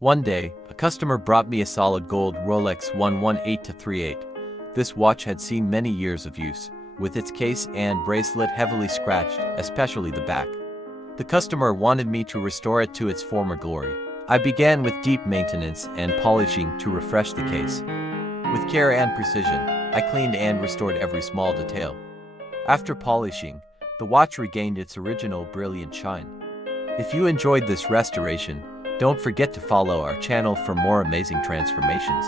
One day, a customer brought me a solid gold Rolex 118-38. This watch had seen many years of use, with its case and bracelet heavily scratched, especially the back. The customer wanted me to restore it to its former glory. I began with deep maintenance and polishing to refresh the case. With care and precision, I cleaned and restored every small detail. After polishing, the watch regained its original brilliant shine. If you enjoyed this restoration, don't forget to follow our channel for more amazing transformations.